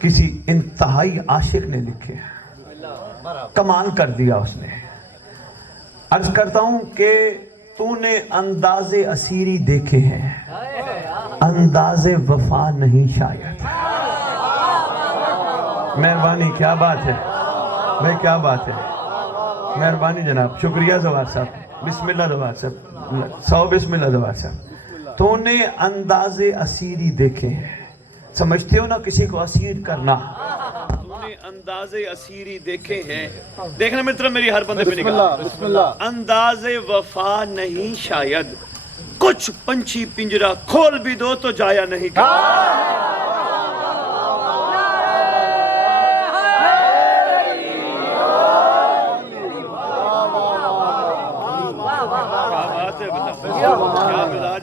کسی انتہائی عاشق نے لکھے ہیں، کمال کر دیا اس نے۔ عرض کرتا ہوں کہ تو نے انداز اسیری دیکھے ہیں، انداز وفا نہیں شاید۔ مہربانی، کیا بات ہے بھائی، کیا بات ہے، مہربانی جناب، شکریہ زوار صاحب، بسم اللہ زوار صاحب، 100 بسم اللہ زوار صاحب۔ تو نے انداز اسیری دیکھے ہیں، سمجھتے ہو نا کسی کو اسیر کرنا، تو نے انداز اسیری دیکھے ہیں، دیکھنا میری طرف، میری ہر بندے پہ نگاہ، انداز وفا نہیں شاید، کچھ پنچھی پنجرا کھول بھی دو تو جایا نہیں کرتا۔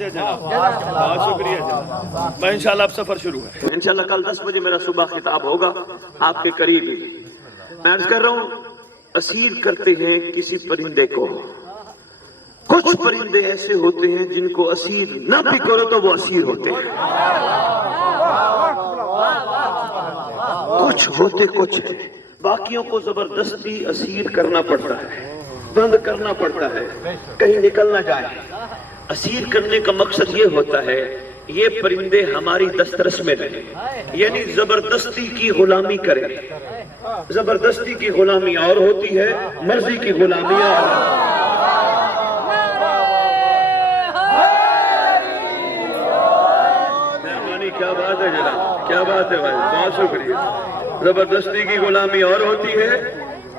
بہت شکریہ جناب، میں انشاءاللہ اب سفر شروع ہے، انشاءاللہ کل 10 بجے میرا صبح خطاب ہوگا آپ کے قریب ہی۔ میں عرض کر رہا ہوں، اسیر کرتے ہیں کسی پرندے کو، کچھ پرندے ایسے ہوتے ہیں جن کو اسیر نہ بھی کرو تو وہ اسیر ہوتے ہیں، کچھ ہوتے کچھ ہیں، باقیوں کو زبردستی اسیر کرنا پڑتا ہے، بند کرنا پڑتا ہے، کہیں نکل نہ جائے۔ اسیر کرنے کا مقصد یہ ہوتا ہے یہ پرندے ہماری دسترس میں رہیں، یعنی زبردستی کی غلامی کریں۔ زبردستی کی غلامی اور ہوتی ہے، مرضی کی غلامی اور مہربانی، کیا بات ہے جناب، کیا بات ہے بھائی، بہت شکریہ۔ زبردستی کی غلامی اور ہوتی ہے،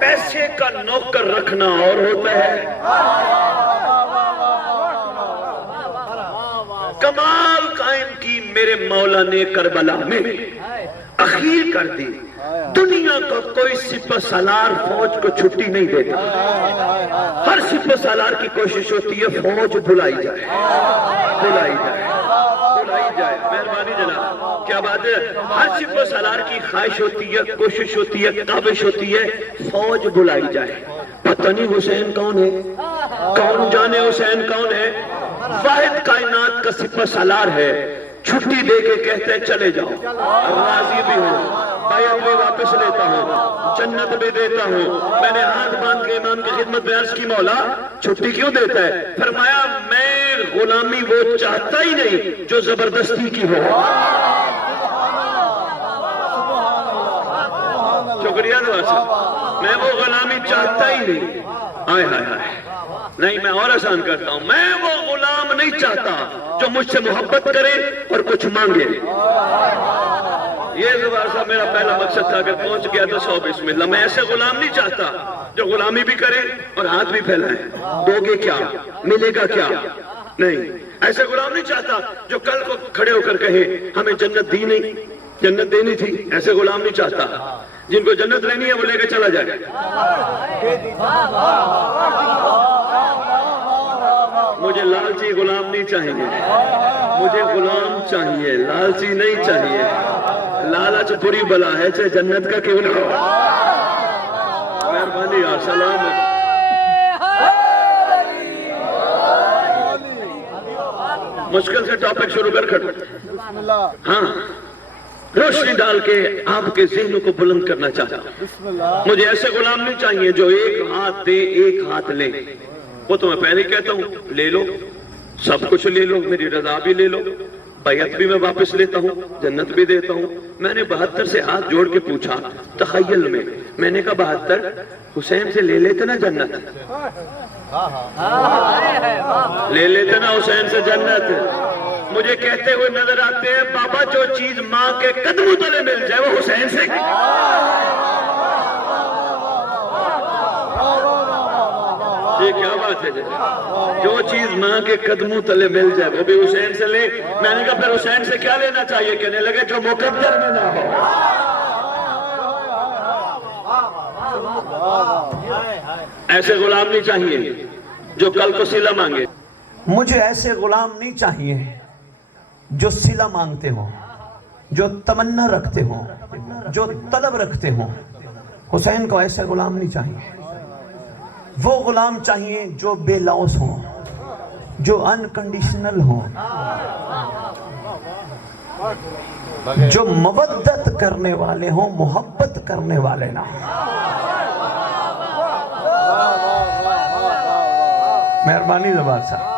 پیسے کا نوکر رکھنا اور ہوتا ہے۔ کمال قائم کی میرے مولا نے کربلا میں، اخیر کر دی، دنیا کا کوئی سپہ سالار فوج کو چھٹی نہیں دیتا، ہر سپہ سالار کی کوشش ہوتی ہے فوج بلائی جائے، بلائی جائے، بلائی جائے۔ مہربانی جناب، کیا بات ہے، ہر سپہ سالار کی خواہش ہوتی ہے، کوشش ہوتی ہے، کاوش ہوتی ہے فوج بلائی جائے۔ پتہ نہیں حسین کون ہے، کون جانے حسین کون ہے، واحد کائنات کا سپہ سالار ہے، چھٹی دے کے کہتے ہیں چلے جاؤ، راضی بھی ہوں، بیعت بھی واپس لیتا ہوں، جنت بھی دیتا ہوں۔ میں نے ہاتھ باندھ کے امام کی خدمت میں عرض کی، مولا چھٹی کیوں دیتا ہے؟ فرمایا میں غلامی وہ چاہتا ہی نہیں جو زبردستی کی ہو۔ شکریہ دعا صاحب، میں وہ غلامی چاہتا ہی نہیں، آئے ہائے ہائے نہیں، میں اور آسان کرتا ہوں، میں وہ غلام نہیں چاہتا جو مجھ سے محبت کرے اور کچھ مانگے۔ یہ زبار صاحب میرا پہلا مقصد تھا، اگر پہنچ گیا تو 100 بسم اللہ۔ میں ایسے غلام نہیں چاہتا جو غلامی بھی کرے اور ہاتھ بھی پھیلائے، دو گے کیا، ملے گا کیا، نہیں، ایسے غلام نہیں چاہتا جو کل کو کھڑے ہو کر کہے ہمیں جنت دی نہیں، جنت دینی تھی، ایسے غلام نہیں چاہتا۔ جن کو جنت لینی ہے وہ لے کے چلا جائے۔ مجھے لالچی غلام نہیں چاہیے، مجھے غلام چاہیے، لالچی نہیں چاہیے۔ لالچ بری بلا ہے، چاہے جنت کا کیوں نہ ہو۔ مہربانی اور سلام۔ مشکل سے ٹاپک شروع کر کر ہاں روشنی ڈال کے آپ کے ذہنوں کو بلند کرنا چاہتا ہوں۔ مجھے ایسے غلام نہیں چاہیے جو ایک ہاتھ دے ایک ہاتھ لے، وہ تو میں پہلے کہتا ہوں لے لو، سب کچھ لے لو، میری رضا بھی لے لو، بیعت بھی میں واپس لیتا ہوں، جنت بھی دیتا ہوں۔ میں نے 72 سے ہاتھ جوڑ کے پوچھا تخیل میں نے کہا 72 حسین سے لے لیتے نا جنت، لے لیتے نا حسین سے جنت۔ مجھے کہتے ہوئے نظر آتے ہیں بابا جو چیز ماں کے قدموں تلے مل جائے وہ حسین سے، یہ کیا بات ہے جی، جو چیز ماں کے قدموں تلے مل جائے وہ بھی حسین سے لے۔ میں نے کہا پھر حسین سے کیا لینا چاہیے؟ کہنے لگے جو مقدر میں نہ ہو۔ ایسے غلام نہیں چاہیے جو کل کو صلہ مانگے، مجھے ایسے غلام نہیں چاہیے جو صلہ مانگتے ہوں، جو تمنا رکھتے ہوں، جو طلب رکھتے ہوں۔ حسین کو ایسے غلام نہیں چاہیے، وہ غلام چاہیے جو بے لوث ہوں، جو انکنڈیشنل ہوں، جو مودت کرنے والے ہوں، محبت کرنے والے نہ ہوں۔ مہربانی زبان صاحب۔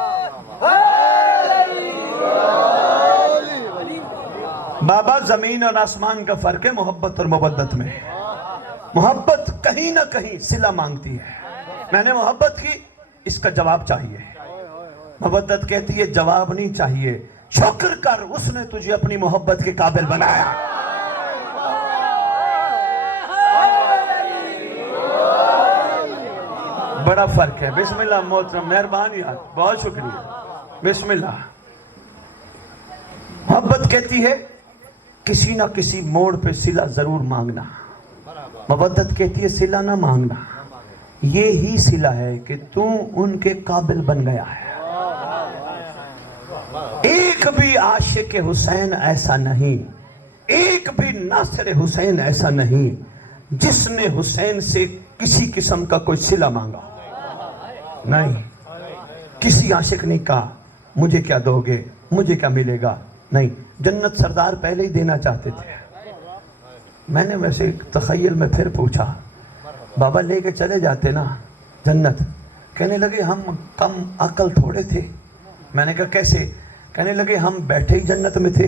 بابا زمین اور آسمان کا فرق ہے محبت اور مودت میں۔ محبت کہیں نہ کہیں صلہ مانگتی ہے، میں نے محبت کی، اس کا جواب چاہیے۔ مودت کہتی ہے جواب نہیں چاہیے، شکر کر، اس نے تجھے اپنی محبت کے قابل بنایا۔ بڑا فرق ہے۔ بسم اللہ محترم، مہربانی، بہت شکریہ، بسم اللہ۔ محبت کہتی ہے کسی نہ کسی موڑ پہ صلہ ضرور مانگنا، مودت کہتی ہے صلہ نہ مانگنا، یہی صلہ ہے کہ تو ان کے قابل بن گیا ہے۔ ایک بھی عاشق حسین ایسا نہیں، ایک بھی ناصر حسین ایسا نہیں جس نے حسین سے کسی قسم کا کوئی صلہ مانگا نہیں۔ کسی عاشق نے کہا مجھے کیا دو گے، مجھے کیا ملے گا، نہیں، جنت سردار پہلے ہی دینا چاہتے تھے۔ میں نے ویسے تخیل میں پھر پوچھا، بابا لے کے چلے جاتے نا جنت؟ کہنے لگے ہم کم عقل تھوڑے تھے۔ میں نے کہا کیسے؟ کہنے لگے ہم بیٹھے ہی جنت میں تھے۔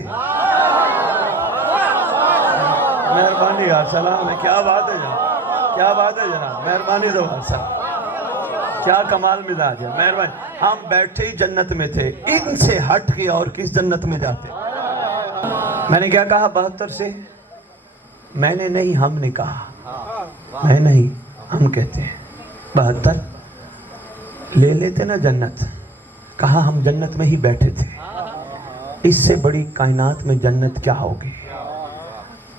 مہربانی یار، سلام ہے، کیا بات ہے جناب، کیا بات ہے جناب، مہربانی زبان صاحب، کیا کمال مزاج ہے، مہربانی۔ ہم بیٹھے ہی جنت میں تھے، ان سے ہٹ کے اور کس جنت میں جاتے؟ میں نے کیا کہا 72 سے؟ میں نے نہیں، ہم نے کہا، میں نہیں، ہم کہتے ہیں 72 لے لیتے نا جنت، کہا ہم جنت میں ہی بیٹھے تھے، اس سے بڑی کائنات میں جنت کیا ہوگی؟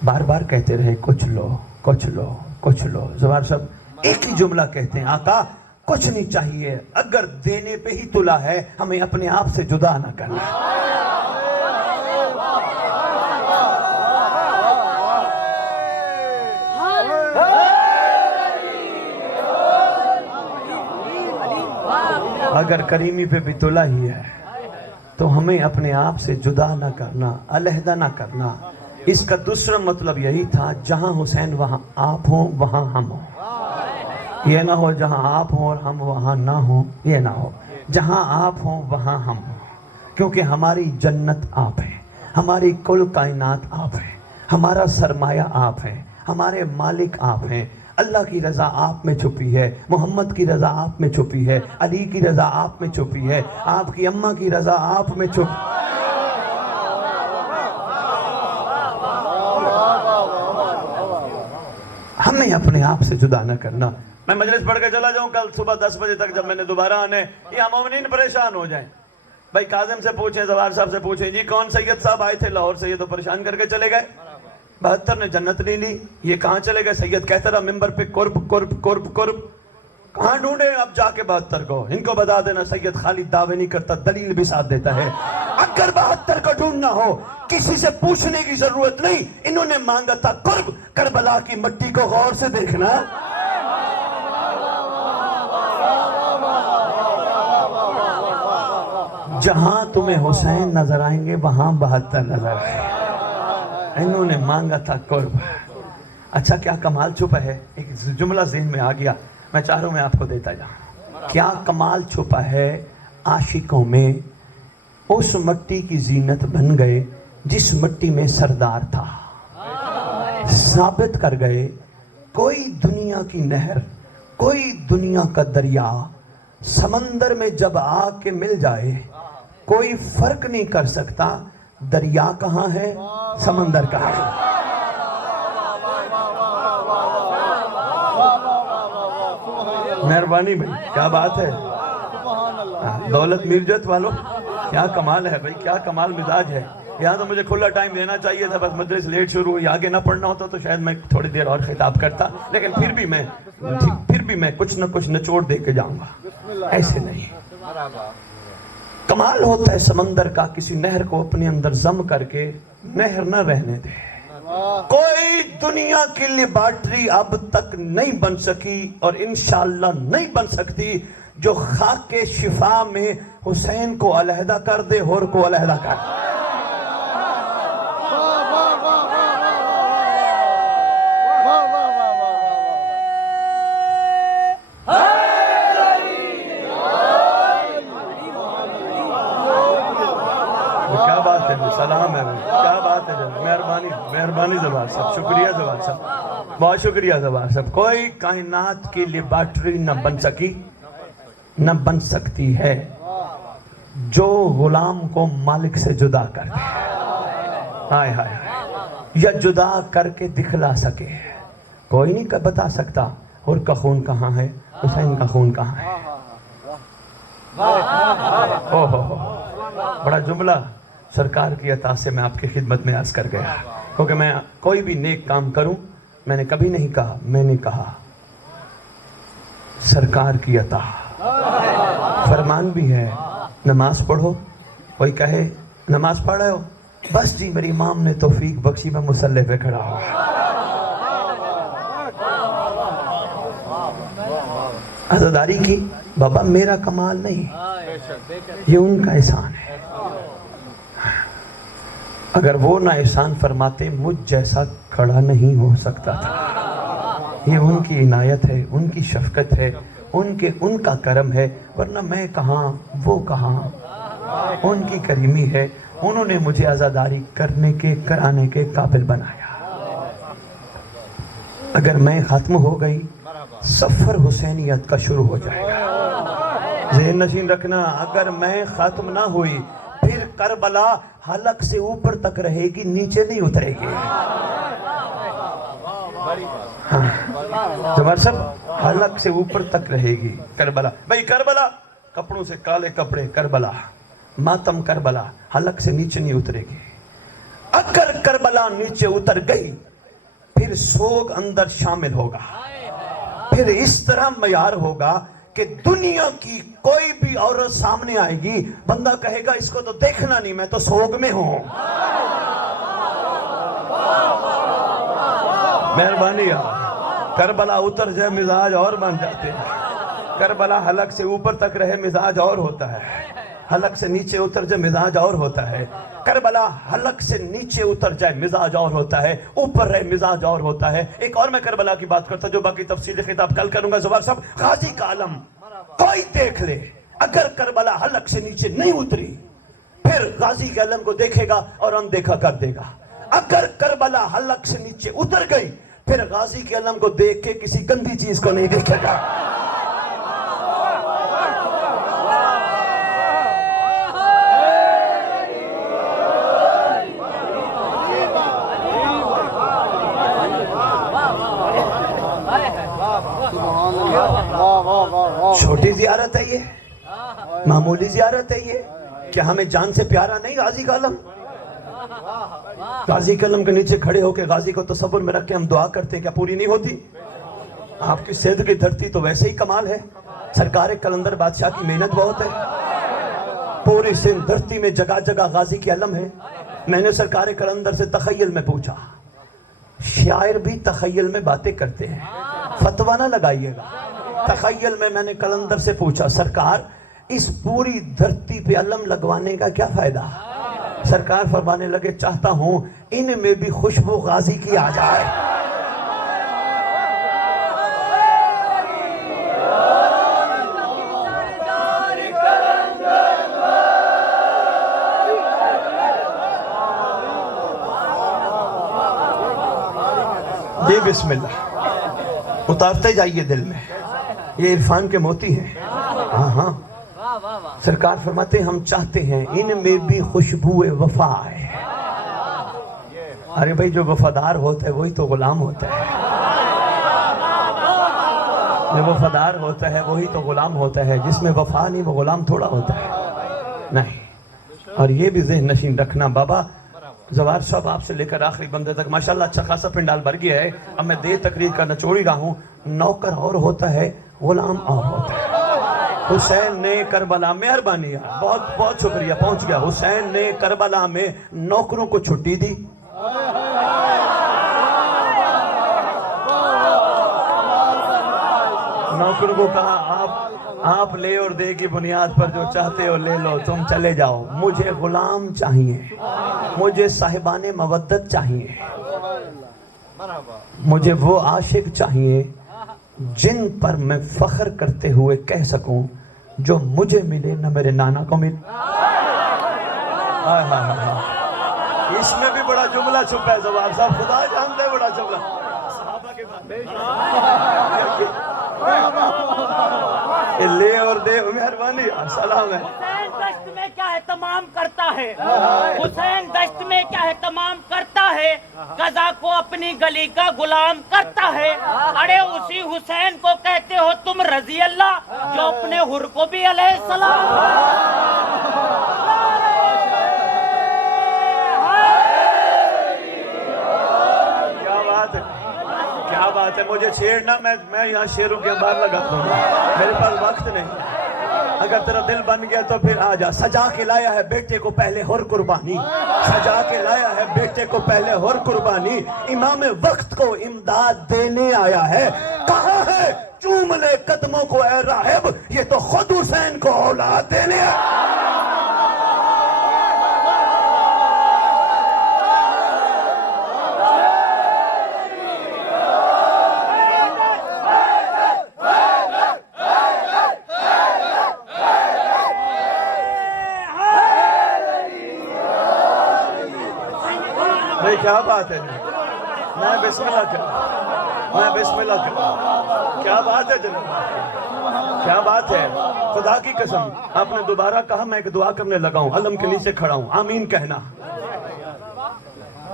بار بار کہتے رہے کچھ لو، کچھ لو، کچھ لو۔ زوار صاحب ایک ہی جملہ کہتے ہیں، آقا کچھ نہیں چاہیے، اگر دینے پہ ہی تلا ہے ہمیں اپنے آپ سے جدا نہ کرنا۔ اگر کریمی پہ بھی تلا ہی ہے تو ہمیں اپنے آپ سے جدا نہ کرنا، علیحدہ نہ کرنا۔ اس کا دوسرا مطلب یہی تھا جہاں حسین وہاں آپ ہوں، وہاں ہم ہوں۔ یہ نہ ہو جہاں آپ ہوں اور ہم وہاں نہ ہوں، یہ نہ ہو، جہاں آپ ہوں وہاں ہم ہوں، کیونکہ ہماری جنت آپ ہے، ہماری کل کائنات آپ ہے، ہمارا سرمایہ آپ ہے، ہمارے مالک آپ ہیں۔ اللہ کی رضا آپ میں چھپی ہے، محمد کی رضا آپ میں چھپی ہے، علی کی رضا آپ میں چھپی ہے، آپ کی اماں کی رضا آپ میں چھپی ہے۔ ہمیں اپنے آپ سے جدا نہ کرنا۔ میں مجلس پڑھ کے چلا جاؤں کل صبح 10 بجے تک، جب میں نے دوبارہ آنے، یہ مومنین پریشان ہو جائیں۔ بھائی کاظم سے پوچھیں، زوار صاحب سے پوچھیں، جی کون سید صاحب آئے تھے لاہور سے، یہ تو پریشان کر کے چلے گئے، 72 نے جنت نہیں لی، یہ کہاں چلے گئے؟ سید کہتا رہا ممبر پہ قرب قرب قرب قرب، کہاں ڈھونڈے اب جا کے 72 کو؟ ان کو بتا دینا سید خالی دعوے نہیں کرتا، دلیل بھی ساتھ دیتا ہے۔ اگر 72 کو ڈھونڈنا ہو کسی سے پوچھنے کی ضرورت نہیں، انہوں نے مانگا تھا قرب، کربلا کی مٹی کو غور سے دیکھنا۔ جہاں تمہیں حسین نظر آئیں گے وہاں 72 نظر آئیں گے۔ انہوں نے مانگا تھا قرب۔ اچھا کیا کمال چھپا ہے، ایک جملہ ذہن میں آ گیا، میں چاہ رہا ہوں میں آپ کو دیتا جاؤں۔ کیا کمال چھپا ہے عاشقوں میں، اس مٹی کی زینت بن گئے جس مٹی میں سردار تھا، ثابت کر گئے کوئی دنیا کی نہر، کوئی دنیا کا دریا سمندر میں جب آ کے مل جائے کوئی فرق نہیں کر سکتا دریا کہاں ہے، سمندر کہاں ہے۔ مہربانی بھائی، کیا بات ہے، دولت میرجت والوں، کیا کمال ہے بھائی، کیا کمال مزاج ہے۔ یہاں تو مجھے کھلا ٹائم دینا چاہیے تھا، بس مجلس لیٹ شروع ہوئی، آگے نہ پڑھنا ہوتا تو شاید میں تھوڑی دیر اور خطاب کرتا، لیکن پھر بھی میں کچھ نہ کچھ نچوڑ دے کے جاؤں گا، ایسے نہیں۔ کمال ہوتا ہے سمندر کا کسی نہر کو اپنے اندر ضم کر کے نہر نہ رہنے دے۔ کوئی دنیا کی لیبارٹری اب تک نہیں بن سکی اور انشاءاللہ نہیں بن سکتی جو خاک شفا میں حسین کو علیحدہ کر دے، ہور کو علیحدہ کر دے۔ سلام ہے بھائی، کیا بات ہے جناب، مہربانی مہربانی زبان صاحب، شکریہ زبان صاحب، بہت شکریہ زبان صاحب۔ کوئی کائنات کی لیبارٹری نہ بن سکی نہ بن سکتی ہے جو غلام کو مالک سے جدا کر دے، ہائے ہائے ہائے، یا جدا کر کے دکھلا سکے۔ کوئی نہیں بتا سکتا اور کا خون کہاں ہے، حسین کا خون کہاں ہے۔ بڑا جملہ سرکار کی عطا سے میں آپ کی خدمت میں عرض کر گیا، کیونکہ میں کوئی بھی نیک کام کروں، میں نے کبھی نہیں کہا، میں نے کہا سرکار کی عطا۔ فرمان بھی ہے نماز پڑھو، کوئی کہے نماز پڑھ رہے ہو، بس جی میری امام نے توفیق بخشی، میں مصلی پہ کھڑا ہوں۔ عزاداری کی بابا میرا کمال نہیں، یہ ان کا احسان ہے۔ اگر وہ نہ احسان فرماتے مجھ جیسا کھڑا نہیں ہو سکتا تھا، یہ ان کی عنایت ہے، ان کی شفقت ہے، ان کا کرم ہے، ورنہ میں کہاں وہ کہاں، ان کی کریمی ہے، انہوں نے مجھے عزاداری کرانے کے قابل بنایا۔ اگر میں ختم ہو گئی سفر حسینیت کا شروع ہو جائے گا۔ ذہن نشین رکھنا، اگر میں ختم نہ ہوئی پھر کربلا حلق سے اوپر تک رہے گی، نیچے نہیں اترے گی۔ جمار صاحب حلق سے اوپر تک رہے گی کربلا۔ بھئی کربلا کپڑوں سے کالے کپڑے، کربلا ماتم، کربلا حلق سے نیچے نہیں اترے گی۔ اگر کربلا نیچے اتر گئی پھر سوگ اندر شامل ہوگا، پھر اس طرح معیار ہوگا کہ دنیا کی کوئی بھی عورت سامنے آئے گی، بندہ کہے گا اس کو تو دیکھنا نہیں، میں تو سوگ میں ہوں۔ مہربانی کربلا اتر جائے مزاج اور بن جاتے ہیں، کربلا حلق سے اوپر تک رہے مزاج اور ہوتا ہے، حلق سے نیچے اتر جائے مزاج اور ہوتا ہے، کربلا حلق سے نیچے اتر جائے مزاج اور ہوتا ہے، اوپر رہے مزاج اور ہوتا ہے۔ ایک اور میں کربلا کی بات کرتا جو باقی تفصیل خطاب کل کروں گا زبار صاحب۔ غازی کا علم کوئی دیکھ لے، اگر کربلا حلق سے نیچے نہیں اتری پھر غازی کے علم کو دیکھے گا اور اندیکھا کر دے گا۔ اگر کربلا حلق سے نیچے اتر گئی پھر غازی کے علم کو دیکھ کے کسی گندی چیز کو نہیں دیکھے گا۔ چھوٹی زیارت ہے یہ، معمولی زیارت ہے یہ، کیا ہمیں جان سے پیارا نہیں غازی کا علم؟ غازی کے علم کے نیچے کھڑے ہو کے غازی کو تصور میں رکھ کے ہم دعا کرتے ہیں، کیا پوری نہیں ہوتی؟ آپ کی سندھ کی دھرتی تو ویسے ہی کمال ہے، سرکار کلندر بادشاہ کی محنت بہت ہے، پوری سندھ دھرتی میں جگہ جگہ غازی کی علم ہے۔ میں نے سرکار کلندر سے تخیل میں پوچھا، شاعر بھی تخیل میں باتیں کرتے ہیں، فتویٰ نہ لگائیے گا۔ تخیل میں نے کلندر سے پوچھا سرکار اس پوری دھرتی پہ علم لگوانے کا کیا فائدہ؟ سرکار فرمانے لگے چاہتا ہوں ان میں بھی خوشبو غازی کی آ جائے۔ یہ بسم اللہ اتارتے جائیے دل میں، یہ عرفان کے موتی ہیں۔ ہاں ہاں سرکار فرماتے ہیں ہم چاہتے ہیں ان میں بھی خوشبو وفا ہے۔ ارے بھائی جو وفادار ہوتا ہے وہی تو غلام ہوتا ہے، جو وفادار ہوتا ہے وہی تو غلام ہوتا ہے، جس میں وفا نہیں وہ غلام تھوڑا ہوتا ہے نہیں۔ اور یہ بھی ذہن نشین رکھنا بابا، زوار صاحب آپ سے لے کر آخری بندے تک ماشاءاللہ اچھا خاصا پنڈال بھر گیا ہے، اب میں دیر تقریر کا نچوڑ رہا ہوں، نوکر اور ہوتا ہے غلام اور ہوتا ہے۔ حسین نے کربلا، مہربانی بہت بہت شکریہ، پہنچ گیا۔ حسین نے کربلا میں نوکروں کو چھٹی دی، نوکروں کو کہا آپ لے اور دے کی بنیاد پر جو چاہتے ہو لے لو، تم چلے جاؤ، مجھے غلام چاہیے، مجھے صاحبان مودت چاہیے، مجھے وہ عاشق چاہیے جن پر میں فخر کرتے ہوئے کہہ سکوں جو مجھے ملے نہ میرے نانا کو ملے۔ اس میں بھی بڑا جملہ چھپا ہے زوال صاحب، خدا جانتا ہے بڑا جملہ صحابہ کے بارے میں۔ لے اور دے مہربانی، سلام ہے۔ حسین دشت میں کیا اہتمام کرتا ہے، حسین دشت میں کیا اہتمام کرتا ہے، قضا کو اپنی گلی کا غلام کرتا ہے۔ ارے اسی حسین کو کہتے ہو تم رضی اللہ، جو اپنے حر کو بھی علیہ السلام۔ کیا بات ہے، مجھے چھیڑنا، میں یہاں شیروں کے انبار لگاتا ہوں، میرے پاس وقت نہیں۔ اگر تیرا دل بن گیا تو پھر آ جا۔ سجا کے لایا ہے بیٹے کو پہلے ہر قربانی، سجا کے لایا ہے بیٹے کو پہلے ہر قربانی، امام وقت کو امداد دینے آیا ہے۔ کہاں ہے چوم لے قدموں کو اے راہب، یہ تو خود حسین کو اولاد دینے آیا۔ کیا بات ہے، میں بسم اللہ کروں، میں بسم اللہ کروں۔ کیا بات ہے جناب، کیا بات ہے، خدا کی قسم آپ نے دوبارہ کہا، میں ایک دعا کرنے لگا ہوں، علم کے نیچے کھڑا ہوں، آمین کہنا،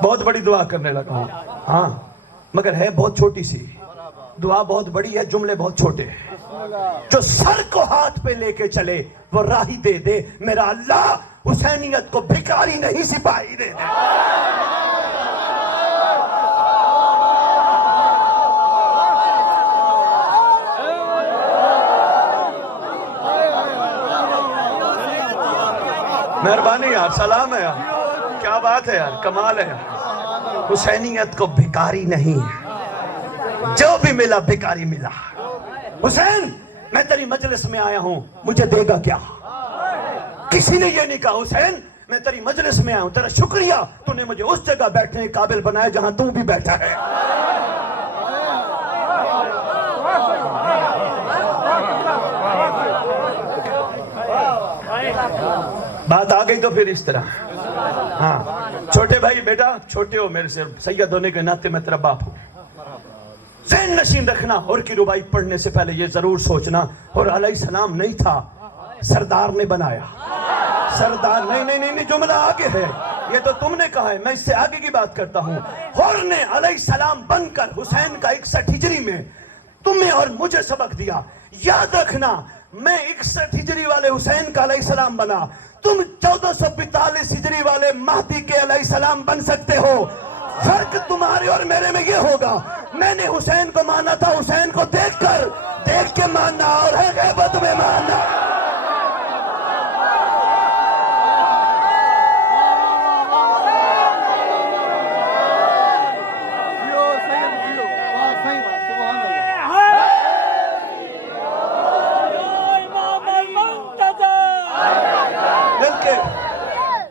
بہت بڑی دعا کرنے لگا ہوں۔ ہاں مگر ہے بہت چھوٹی سی دعا، بہت بڑی ہے، جملے بہت چھوٹے ہیں۔ جو سر کو ہاتھ پہ لے کے چلے وہ راہی دے دے، میرا اللہ حسینیت کو بھکاری نہیں سپاہی دے دے۔ مہربانی یار، سلام ہے یار، کیا بات ہے یار، کمال ہے یار۔ حسینیت کو بھکاری نہیں ہے، جو بھی ملا بھکاری ملا۔ حسین میں تیری مجلس میں آیا ہوں، مجھے دے گا کیا؟ کسی نے یہ نہیں کہا حسین میں تیری مجلس میں آیا ہوں، تیرا شکریہ تو نے مجھے اس جگہ بیٹھنے کے قابل بنایا جہاں تو بھی بیٹھا ہے۔ بات آ گئی تو پھر اس طرح، ہاں چھوٹے بھائی بیٹا چھوٹے ہو میرے سے، سید ہونے کے ناطے میں تیرا باپ ہوں، ذہن نشین رکھنا، اور کی ربائی پڑھنے سے پہلے یہ ضرور سوچنا، اور علیہ السلام نہیں تھا، سردار نے بنایا، سردار نہیں جملہ آگے ہے، یہ تو تم نے کہا ہے، میں اس سے آگے کی بات کرتا ہوں۔ اور نے علیہ السلام بن کر حسین کا 61 ہجری میں تمہیں اور مجھے سبق دیا۔ یاد رکھنا میں 61 ہجری والے حسین کا علیہ السلام بنا، تم 1442 ہجری والے مہدی کے علیہ السلام بن سکتے ہو۔ فرق تمہارے اور میرے میں یہ ہوگا، میں نے حسین کو مانا تھا حسین کو دیکھ کے ماننا، اور ہے غیبت میں ماننا۔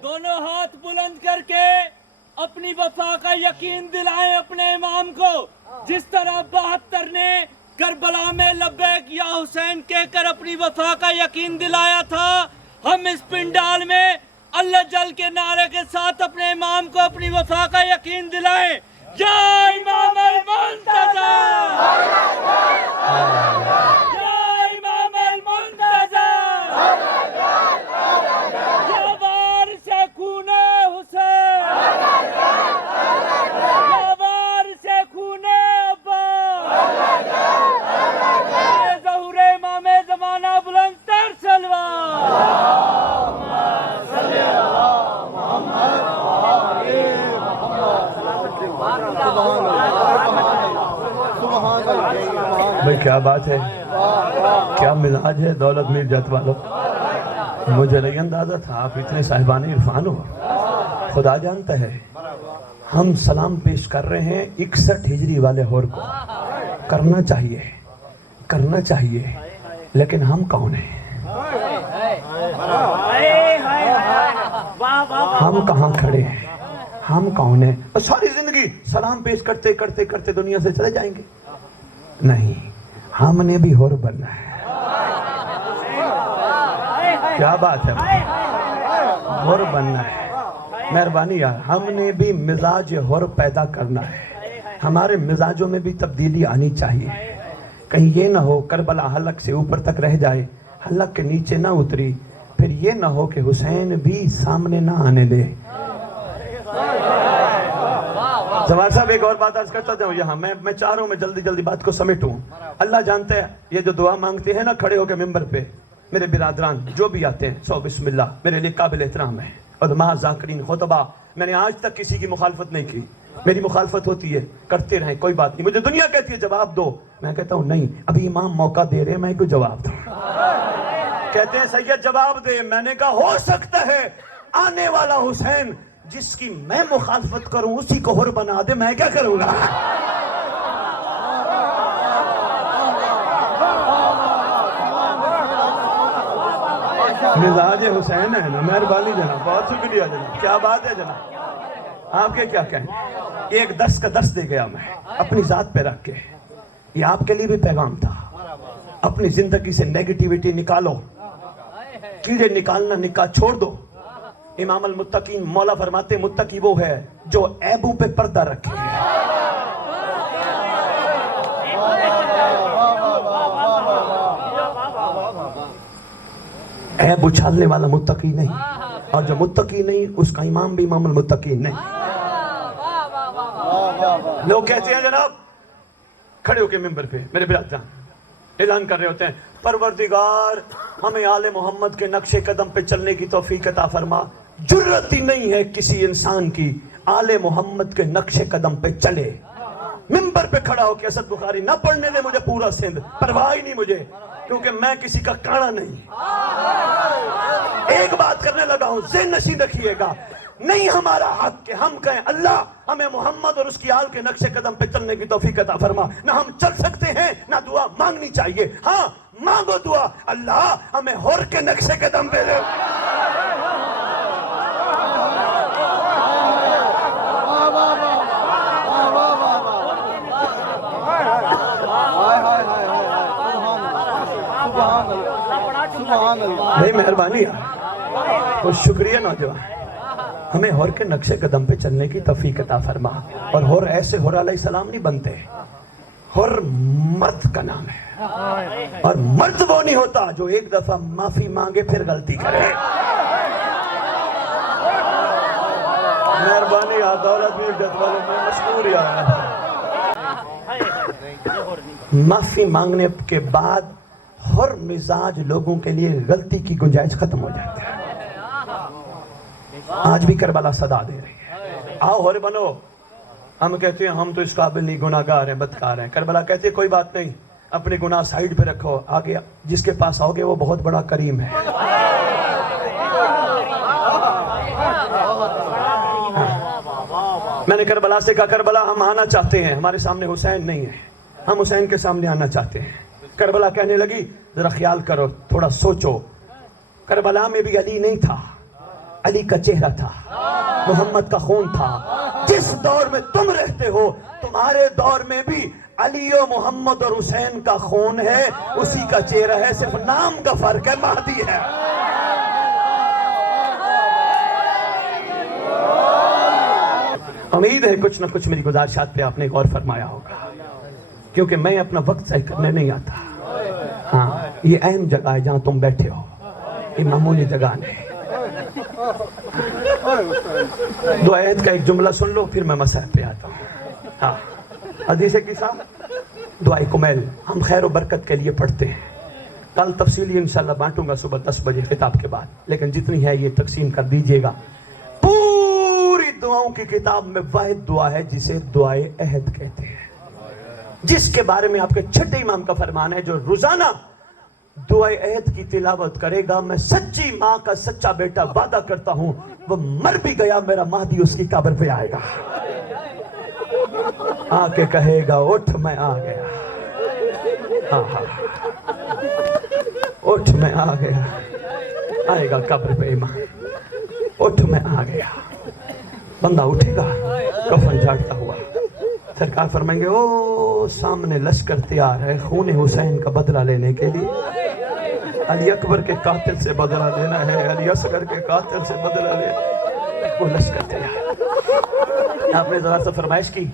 دونوں ہاتھ بلند کر کے اپنی وفا کا یقین دلائیں اپنے امام کو، جس طرح 72 نے کربلا میں لبیک یا حسین کہہ کر اپنی وفا کا یقین دلایا تھا۔ ہم اس پنڈال میں اللہ جل کے نعرے کے ساتھ اپنے امام کو اپنی وفا کا یقین دلائیں۔ یا امام المنتظر، یا امام المنتظر، یا وارث خون حسین، یا وارث خون عباس، اے ظہور امام زمانہ بلند تر سلوات۔ بھئی کیا بات ہے، کیا مزاج ہے دولت میر جت والوں، مجھے نہیں اندازہ تھا آپ اتنے صاحبان عرفان ہو۔ خدا جانتا ہے ہم سلام پیش کر رہے ہیں 61 ہجری والے ہور کو، کرنا چاہیے، لیکن ہم کون ہیں؟ ہم کہاں کھڑے ہیں؟ ہم کون ہیں؟ ساری زندگی سلام پیش کرتے کرتے کرتے دنیا سے چلے جائیں گے؟ نہیں، ہم نے بھی ہور بننا ہے۔ کیا بات ہے، ہور بننا ہے۔ مہربانی یار، ہم نے بھی مزاج ہور پیدا کرنا ہے، ہمارے مزاجوں میں بھی تبدیلی آنی چاہیے. کہیں یہ نہ ہو کربلا حلق سے اوپر تک رہ جائے، حلق کے نیچے نہ اتری، پھر یہ نہ ہو کہ حسین بھی سامنے نہ آنے دے. جوار صاحب ایک اور بات عرض کرتا جاؤں یہاں، میں چاہ رہا ہوں میں جلدی جلدی بات کو سمیٹوں. اللہ جانتا ہے یہ جو دعا مانگتے ہیں نا کھڑے ہو کے ممبر پہ، میرے برادران جو بھی آتے ہیں سو بسم اللہ، میرے لیے قابل احترام ہے. علماء ذاکرین خطبہ، میں نے آج تک کسی کی مخالفت نہیں کی. میری مخالفت ہوتی ہے کرتے رہیں کوئی بات نہیں. مجھے دنیا کہتی ہے جواب دو، میں کہتا ہوں نہیں، ابھی امام موقع دے رہے میں کوئی جواب دوں. کہتے ہیں سید جواب دے، میں نے کہا ہو سکتا ہے آنے والا حسین جس کی میں مخالفت کروں اسی کو حر بنا دے، میں کیا کروں گا؟ مزاج حسین ہے نا. مہربانی جناب، بہت شکریہ جناب، کیا بات ہے جناب. آپ کے کیا کہیں، ایک درس کا درس دے گیا میں اپنی ذات پہ رکھ کے. یہ آپ کے لیے بھی پیغام تھا. اپنی زندگی سے نیگیٹیوٹی نکالو، کیڑے نکالنا نکاح چھوڑ دو. امام المتقین مولا فرماتے متقی وہ ہے جو عیبوں پہ پردہ رکھے. عیب اچھالنے والا متقی نہیں، اور جو متقی نہیں اس کا امام بھی امام المتقین نہیں. لوگ کہتے ہیں جناب کھڑے ہو کے ممبر پہ میرے برادران اعلان کر رہے ہوتے ہیں پروردگار ہمیں آل محمد کے نقش قدم پہ چلنے کی توفیق عطا فرما. جرت ہی نہیں ہے کسی انسان کی آل محمد کے نقش قدم پہ چلے. ممبر پہ کھڑا ہو کے اسد بخاری نہ پڑھنے دے مجھے پورا سندھ، پرواہ ہی نہیں مجھے، کیونکہ میں کسی کا کانا نہیں. ایک بات کرنے لگا ہوں، ذہن نشین رکھیے گا، نہیں ہمارا حق کہ ہم کہیں اللہ ہمیں محمد اور اس کی آل کے نقش قدم پہ چلنے کی توفیق عطا فرما. نہ ہم چل سکتے ہیں نہ دعا مانگنی چاہیے. ہاں مانگو دعا، اللہ ہمیں حر کے نقش قدم پہ دے. بھائی مہربانی اور شکریہ نوجوان، ہمیں حر کے نقش قدم پہ چلنے کی توفیق عطا فرما. اور حر ایسے حر علیہ السلام نہیں بنتے، حر مرد کا نام ہے، اور مرد وہ نہیں ہوتا جو ایک دفعہ معافی مانگے پھر غلطی کرے. مہربانی دولت بھی عزت والے میں مشکور یار. معافی مانگنے کے بعد ہر مزاج لوگوں کے لیے غلطی کی گنجائش ختم ہو جاتی ہے. آج بھی کربلا صدا دے رہی ہے، آؤ ہر بنو. ہم کہتے ہیں ہم تو اس قابل نہیں، گناہگار ہیں، بدکار ہیں. کربلا کہتے ہیں کوئی بات نہیں، اپنے گناہ سائیڈ پہ رکھو، آگے جس کے پاس آؤ گے وہ بہت بڑا کریم ہے. میں نے کربلا سے کہا کربلا ہم آنا چاہتے ہیں، ہمارے سامنے حسین نہیں ہے، ہم حسین کے سامنے آنا چاہتے ہیں. کربلا کہنے لگی ذرا خیال کرو، تھوڑا سوچو. کربلا میں بھی علی نہیں تھا، علی کا چہرہ تھا، محمد کا خون تھا. جس دور میں تم رہتے ہو تمہارے دور میں بھی علی و محمد اور حسین کا خون ہے، اسی کا چہرہ ہے، صرف نام کا فرق ہے، مہدی ہے. امید ہے کچھ نہ کچھ میری گزارشات پہ آپ نے غور فرمایا ہوگا، کیونکہ میں اپنا وقت ضائع کرنے نہیں آتا. ہاں یہ اہم جگہ ہے جہاں تم بیٹھے ہو، یہ معمولی جگہ نہیں. دو آیت کا ایک جملہ سن لو پھر میں مسائل پہ آتا ہوں. ہاں حدیث کی صاحب دعائے کمیل ہم خیر و برکت کے لیے پڑھتے ہیں. کل تفصیلی انشاءاللہ بانٹوں گا صبح 10 بجے خطاب کے بعد، لیکن جتنی ہے یہ تقسیم کر دیجئے گا. پوری دعاؤں کی کتاب میں واحد دعا ہے جسے دعائے عہد کہتے ہیں، جس کے بارے میں آپ کے چھٹے امام کا فرمان ہے جو روزانہ دعائے عہد کی تلاوت کرے گا، میں سچی ماں کا سچا بیٹا وعدہ کرتا ہوں وہ مر بھی گیا میرا مہدی اس کی قبر پہ آئے گا، آ کے کہے گا اٹھ میں آ گیا. اٹھ میں آ گیا، آئے گا قبر پہ امام، اٹھ میں آ گیا. بندہ اٹھے گا کفن جھاڑتا ہوا، سرکار فرمائیں گے او سامنے لشکر تیار ہے خون حسین کا بدلہ لینے کے لیے. علی اکبر کے قاتل سے بدلہ لینا ہے، علی اصغر کے قاتل سے بدلہ لینا. وہ لشکر تیار. آپ نے ذرا سا فرمائش کی.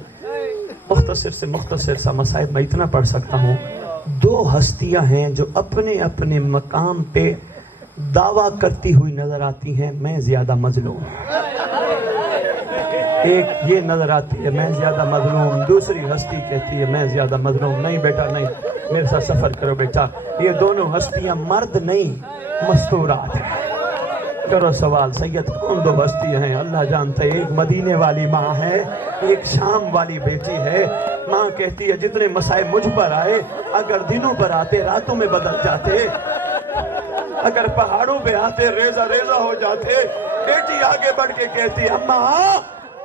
مختصر سے مختصر سا مسائل میں اتنا پڑھ سکتا ہوں. دو ہستیاں ہیں جو اپنے اپنے مقام پہ دعویٰ کرتی ہوئی نظر آتی ہیں میں زیادہ مظلوم. ایک یہ نظر آتی ہے میں زیادہ مظلوم, دوسری ہستی کہتی ہے میں زیادہ مظلوم. نہیں بیٹا نہیں, میرے ساتھ سفر کرو بیٹا. یہ دونوں ہستیاں مرد نہیں مستورات ہیں. کرو سوال سید کون دو ہستیاں ہیں؟ اللہ جانتا ہے. ایک مدینے والی ماں ہے, ایک شام والی بیٹی ہے. ماں کہتی ہے جتنے مسائل مجھ پر آئے اگر دنوں پر آتے راتوں میں بدل جاتے, اگر پہاڑوں پہ آتے ریزہ ریزہ ہو جاتے. بیٹی آگے بڑھ کے کہتی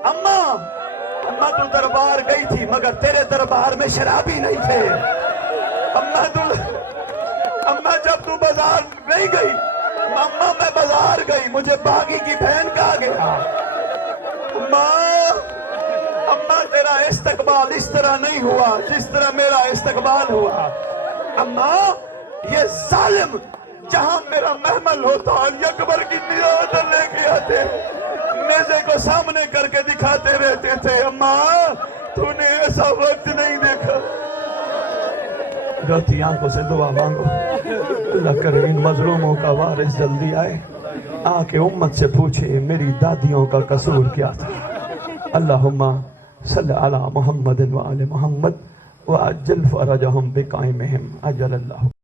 اماں تو دربار گئی تھی مگر تیرے دربار میں شرابی نہیں تھے. اماں جب تو بازار نہیں گئی, اماں میں بازار گئی مجھے باغی کی بہن کہا گیا. اماں تیرا استقبال اس طرح نہیں ہوا جس طرح میرا استقبال ہوا. اماں یہ ظالم جہاں میرا محمل ہوتا اور یکبر کی نیاد لے کے آتے میزے کو سامنے کر کے دکھاتے رہتے تھے. اماں تو نے ایسا وقت نہیں دیکھا. روتی آنکھوں سے دعا مانگو اللہ کرے ان مظلوموں کا وارث جلدی آئے, آ کے امت سے پوچھے میری دادیوں کا قصور کیا تھا. اللہم صلی علی محمد و آل محمد وعجل فرجہم بقائمہم اجل اللہ.